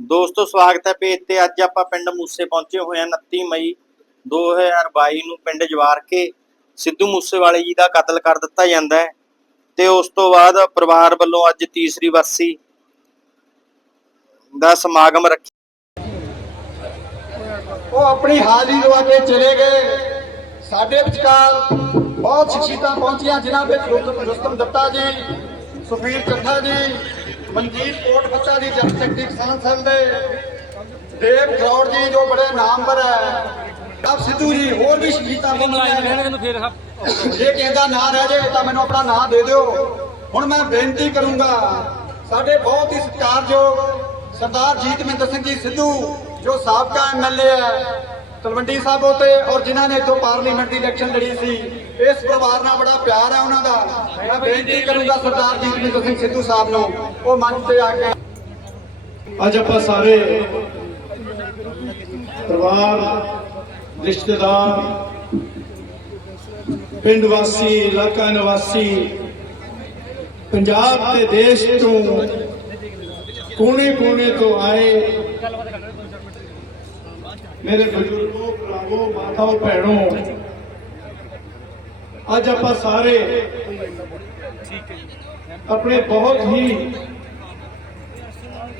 ਦੋਸਤੋ, ਸਵਾਗਤ ਹੈ ਪੇਜ ਤੇ। ਅੱਜ ਆਪਾਂ ਪਿੰਡ ਮੂਸੇ ਪਹੁੰਚੇ ਹੋਏ ਹਾਂ 29 ਮਈ 2022 ਨੂੰ ਪਿੰਡ ਜਵਾਰ ਸਿੱਧੂ ਮੂਸੇਵਾਲੇ ਜੀ ਦਾ ਕਤਲ ਕਰ ਦਿੱਤਾ ਜਾਂਦਾ ਹੈ ਤੇ ਉਸ ਤੋਂ ਬਾਅਦ ਪਰਿਵਾਰ ਵੱਲੋਂ ਅੱਜ ਤੀਸਰੀ ਵਰਸੀ ਦਾ ਸਮਾਗਮ ਰੱਖਿਆ ਉਹ ਆਪਣੀ ਹਾਜ਼ਰੀ ਲਵਾ ਕੇ ਚਲੇ ਗਏ। ਸਾਡੇ ਵਿਚਕਾਰ ਬਹੁਤ ਸ਼ਖਸੀਅਤਾਂ ਪਹੁੰਚੀਆਂ, ਜਿਨ੍ਹਾਂ ਵਿੱਚ ਰੁਸਤਮ ਦੱਤਾ ਜੀ, ਸੁਖਬੀਰ ਚੱਠਾ ਜੀ ਮਨਜੀਤ ਕੋਟ ਬੱਚਾ ਜੀ ਜਨ ਸ਼ਕਤੀ ਕਿਸਾਨ ਸੰਘ ਦੇ। ਦੇਵ ਖਰੌੜ ਜੀ ਜੋ ਬੜੇ ਨਾਮਵਰ ਹੈ। ਆਪ ਸਿੱਧੂ ਜੀ ਹੋਰ ਵੀ ਪਹੁੰਚੀਆਂ ਨੇ ਜੇ ਕਿਸੇ ਦਾ ਨਾਂ ਰਹਿ ਜਾਏ ਤਾਂ ਮੈਨੂੰ ਆਪਣਾ ਨਾਂ ਦੇ ਦਿਓ। ਹੁਣ ਮੈਂ ਬੇਨਤੀ ਕਰੂੰਗਾ ਸਾਡੇ ਬਹੁਤ ਹੀ ਸਤਿਕਾਰਯੋਗ ਸਰਦਾਰ ਜੀਤਮਿੰਦਰ ਸਿੰਘ ਜੀ ਸਿੱਧੂ ਜੋ ਸਾਬਕਾ ਐਮਐਲਏ ਹੈ ਤਲਵੰਡੀ ਸਾਬੋ ਤੇ ਔਰ ਜਿਨ੍ਹਾਂ ਨੇ ਇੱਥੋਂ ਪਾਰਲੀਮੈਂਟ ਦੀ ਇਲੈਕਸ਼ਨ ਲੜੀ ਸੀ। ਇਸ ਪਰਿਵਾਰ ਨਾਲ ਬੜਾ ਪਿਆਰ ਹੈ ਉਹਨਾਂ ਦਾ। ਮੈਂ ਬੇਨਤੀ ਕਰੂੰਗਾ ਸਰਦਾਰ ਜੀਤਮਿੰਦਰ ਸਿੰਘ ਸਿੱਧੂ ਸਾਹਿਬ ਨੂੰ ਉਹ ਮੰਚ ਤੇ ਆ ਕੇ ਅੱਜ ਆਪਾਂ ਸਾਰੇ ਪਰਿਵਾਰ, ਰਿਸ਼ਤੇਦਾਰ, ਪਿੰਡ ਵਾਸੀ, ਇਲਾਕਾ ਨਿਵਾਸੀ, ਪੰਜਾਬ ਤੇ ਦੇਸ਼ ਤੋਂ ਕੋਨੇ ਕੋਨੇ ਤੋਂ ਆਏ ਮੇਰੇ ਬਜ਼ੁਰਗੋ, ਭਰਾਵੋ, ਮਾਤਾਓ, ਭੈਣੋ ਅੱਜ ਆਪਾਂ ਸਾਰੇ ਆਪਣੇ ਬਹੁਤ ਹੀ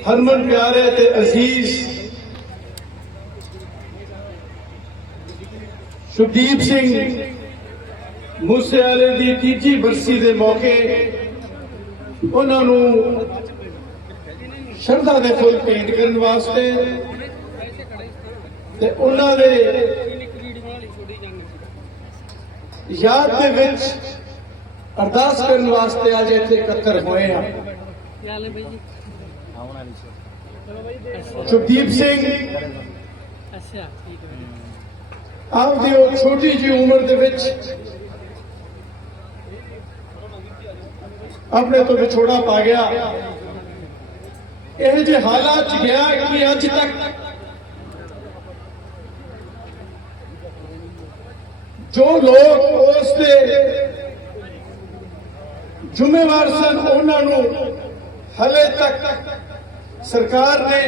ਹਰਮਨ ਪਿਆਰੇ ਤੇ ਅਜ਼ੀਜ਼ ਸੁਖਦੀਪ ਸਿੰਘ ਮੂਸੇਵਾਲੇ ਦੀ ਤੀਜੀ ਬਰਸੀ ਦੇ ਮੌਕੇ ਉਹਨਾਂ ਨੂੰ ਸ਼ਰਧਾ ਦੇ ਫੁੱਲ ਭੇਂਟ ਕਰਨ ਵਾਸਤੇ ਤੇ ਉਹਨਾਂ ਦੇ ਯਾਦ ਦੇ ਵਿੱਚ ਅਰਦਾਸ ਕਰਨ ਵਾਸਤੇ ਅੱਜ ਇੱਥੇ ਇਕੱਤਰ ਹੋਏ ਆ। ਚੱਲ ਬਈ ਜੀ ਸੁਖਦੀਪ ਸਿੰਘ ਅੱਛਾ ਠੀਕ ਹੈ ਆਪਦੀ ਉਹ ਛੋਟੀ ਜਿਹੀ ਉਮਰ ਦੇ ਵਿੱਚ ਆਪਣੇ ਤੋਂ ਵਿਛੋੜਾ ਪਾ ਗਿਆ। ਇਹ ਜਿਹੇ ਹਾਲਾਤ ਗਿਆ ਕਿ ਅੱਜ ਤੱਕ ਜੋ ਲੋਕ ਉਸ ਦੇ ਜ਼ਿੰਮੇਵਾਰ ਸਨ, ਉਹਨਾਂ ਨੂੰ ਹਲੇ ਤੱਕ ਸਰਕਾਰ ਨੇ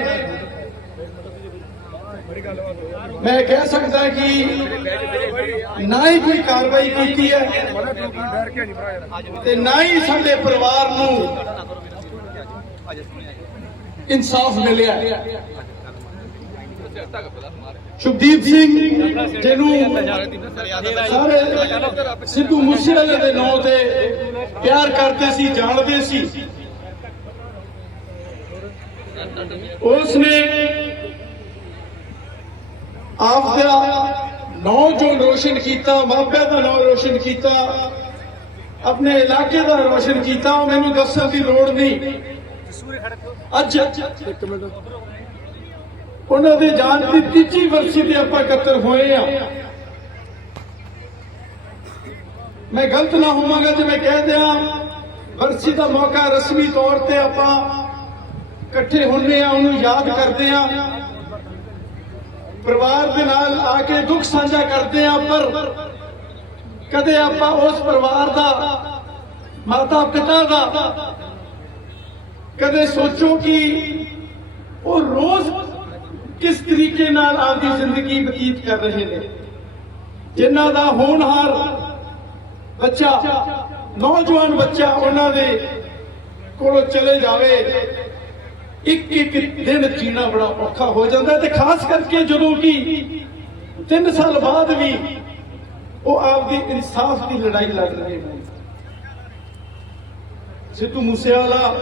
ਮੈਂ ਕਹਿ ਸਕਦਾ ਕਿ ਨਾ ਹੀ ਕੋਈ ਕਾਰਵਾਈ ਕੀਤੀ ਹੈ ਤੇ ਨਾ ਹੀ ਸਾਡੇ ਪਰਿਵਾਰ ਨੂੰ ਇਨਸਾਫ ਮਿਲਿਆ ਸ਼ੁਭਦੀਪ ਸਿੰਘ, ਜਿਹਨੂੰ ਸਾਰੇ ਸਿੱਧੂ ਮੂਸੇਵਾਲੇ ਦੇ ਨਾਂ ਤੇ ਪਿਆਰ ਕਰਦੇ ਸੀ, ਜਾਣਦੇ ਸੀ। ਉਸ ਨੇ ਆਪ ਦਾ ਨਾਂ ਜੋ ਰੋਸ਼ਨ ਕੀਤਾ, ਮਾਪਿਆਂ ਦਾ ਨਾਂ ਰੋਸ਼ਨ ਕੀਤਾ, ਆਪਣੇ ਇਲਾਕੇ ਦਾ ਰੋਸ਼ਨ ਕੀਤਾ। ਮੈਨੂੰ ਦੱਸਣ ਦੀ ਲੋੜ ਨਹੀਂ। ਅੱਜ ਇੱਕ ਮਿੰਟ ਉਹਨਾਂ ਦੇ ਜਾਣ ਦੀ ਤੀਜੀ ਵਰਸੀ ਤੇ ਆਪਾਂ ਇਕੱਤਰ ਹੋਏ ਆ। ਮੈਂ ਗਲਤ ਨਾ ਹੋਵਾਂਗਾ ਜੇ ਮੈਂ ਕਹਿ ਦਿਆਂ ਵਰਸੀ ਦਾ ਮੌਕਾ ਰਸਮੀ ਤੌਰ ਤੇ ਆਪਾਂ ਇਕੱਠੇ ਹੁੰਨੇ ਆ, ਉਹਨੂੰ ਯਾਦ ਕਰਦੇ ਆ। ਪਰਿਵਾਰ ਦੇ ਨਾਲ ਆ ਕੇ ਦੁੱਖ ਸਾਂਝਾ ਕਰਦੇ ਆ, ਪਰ ਕਦੇ ਆਪਾਂ ਉਸ ਪਰਿਵਾਰ ਦਾ ਮਾਤਾ ਪਿਤਾ ਦਾ ਕਦੇ ਸੋਚੋ ਕਿ ਉਹ ਰੋਜ਼ ਕਿਸ ਤਰੀਕੇ ਨਾਲ ਆਪਦੀ ਜ਼ਿੰਦਗੀ ਬਤੀਤ ਕਰ ਰਹੇ ਨੇ? ਜਿਨ੍ਹਾਂ ਦਾ ਹੋਣਹਾਰ ਬੱਚਾ, ਨੌਜਵਾਨ ਬੱਚਾ ਉਹਨਾਂ ਦੇ ਕੋਲੋਂ ਚਲੇ ਜਾਵੇ ਇੱਕ ਇੱਕ ਦਿਨ ਜੀਣਾ ਬੜਾ ਔਖਾ ਹੋ ਜਾਂਦਾ ਤੇ ਖਾਸ ਕਰਕੇ ਜਦੋਂ ਕਿ 3 ਸਾਲ ਬਾਅਦ ਵੀ ਉਹ ਆਪਦੀ ਇਨਸਾਫ ਦੀ ਲੜਾਈ ਲੜ ਰਹੇ ਨੇ। ਸਿੱਧੂ ਮੂਸੇਵਾਲਾ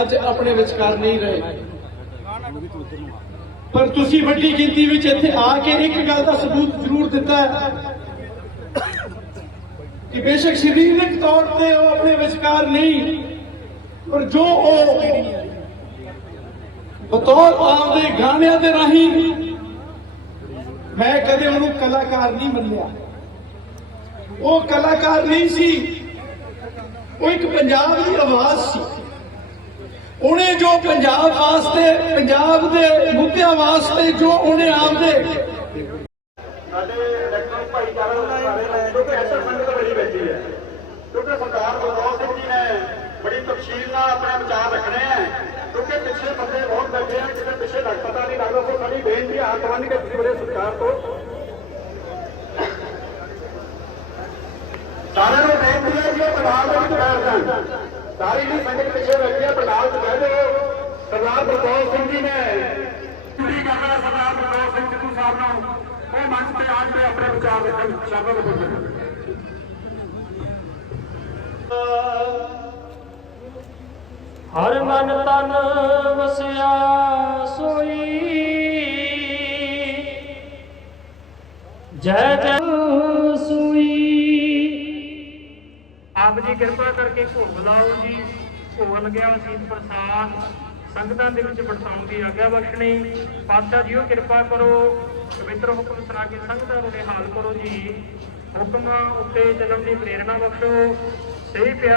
ਅੱਜ ਆਪਣੇ ਵਿਚਕਾਰ ਨਹੀਂ ਰਹੇ। ਪਰ ਤੁਸੀਂ ਵੱਡੀ ਗਿਣਤੀ ਵਿੱਚ ਇੱਥੇ ਆ ਕੇ ਇੱਕ ਗੱਲ ਦਾ ਸਬੂਤ ਜ਼ਰੂਰ ਦਿੱਤਾ ਹੈ ਕਿ ਬੇਸ਼ੱਕ ਸਰੀਰਕ ਤੌਰ ਤੇ ਉਹ ਆਪਣੇ ਵਿਚਕਾਰ ਨਹੀਂ, ਪਰ ਜੋ ਉਹ ਬਤੌਰ ਆਪਦੇ ਗਾਣਿਆਂ ਦੇ ਰਾਹੀਂ ਮੈਂ ਕਦੇ ਉਹਨੂੰ ਕਲਾਕਾਰ ਨਹੀਂ ਮੰਨਿਆ। ਉਹ ਕਲਾਕਾਰ ਨਹੀਂ ਸੀ, ਉਹ ਇੱਕ ਪੰਜਾਬ ਦੀ ਆਵਾਜ਼ ਸੀ। ਉਹਨੇ ਜੋ ਪੰਜਾਬ ਵਾਸਤੇ, ਪੰਜਾਬ ਦੇ ਮੁੱਦਿਆਂ ਵਾਸਤੇ ਜੋ ਉਹਨੇ ਆਪਦੇ ਸਾਡੇ ਇਲੈਕਟ੍ਰਿਕ ਭਾਈਚਾਰੇ ਸਾਰੇ ਕਿਉਂਕਿ ਅਸਲ ਸੰਗਤ ਬੜੀ ਬੈਠੀ ਹੈ। ਕਿਉਂਕਿ ਸਰਕਾਰ ਬੜੀ ਤਫਸੀਲ ਵਿਚਾਰ ਰੱਖਣੇ ਕਿਉਂਕਿ ਪਿੱਛੇ ਬੰਦੇ ਬਹੁਤ ਬੈਠੇ ਆ ਜਿਹਦੇ ਪਿੱਛੇ ਲੱਗ ਪਤਾ ਨਹੀਂ ਲੱਗਦਾ ਸਾਡੀ ਬੇਨਤੀ ਹੈ ਹੱਥ ਬੰਨ ਕੇ ਸਰਕਾਰ ਤੋਂ। ਸਾਰਿਆਂ ਨੂੰ ਬੇਨਤੀ ਹੈ ਕਿ ਉਹ ਸਾਰੀ ਜਿਹੜੀ ਸੰਗਤ ਪਿੱਛੇ ਬੈਠੀ ਹੈ ਪੰਡਾਲ 'ਚ ਬਹਿ ਜਾਓ। ਸਰਦਾਰ ਬਲਕੌਰ ਸਿੰਘ ਜੀ ਨੇ। ਚੁੜੀ ਕਰ ਰਿਹਾ ਸਰਦਾਰ ਬਲਕੌਰ ਸਿੰਘ ਸਿੱਧੂ ਸਾਹਿਬ ਨੂੰ ਉਹ ਮੰਚ ਤੇ ਆਣ ਕੇ ਆਪਣੇ ਵਿਚਾਰ ਰੱਖਣ ਸ਼ਾਮਲ ਹੋ ਜਾਣ ਹਰ ਮਨ ਤਨ ਵਸਿਆ ਸੋਈ। ਜੈ ਜੈ ਜੀ, ਕਿਰਪਾ ਕਰਕੇ ਭੋਗ ਲਾਓ ਜੀ। ਭੋਗ ਲੱਗਿਆ ਸੀਤ ਪ੍ਰਸਾਦ। ਸੰਗਤਾਂ ਦੇ ਵਿੱਚ ਵਰਤਾਉਣ ਦੀ ਆਗਿਆ ਬਖਸ਼ਣੀ। ਪਾਤਸ਼ਾਹ ਜੀਓ ਕਿਰਪਾ ਕਰੋ। ਪਵਿੱਤਰ ਹੁਕਮ ਸੁਣਾ ਕੇ ਸੰਗਤਾਂ ਨੂੰ ਨਿਹਾਲ ਕਰੋ ਜੀ। ਹੁਕਮਾਂ ਉੱਤੇ ਜਨਮ ਦੀ ਪ੍ਰੇਰਣਾ ਬਖਸ਼ੋ। ਸਹੀ ਪਿਆਰ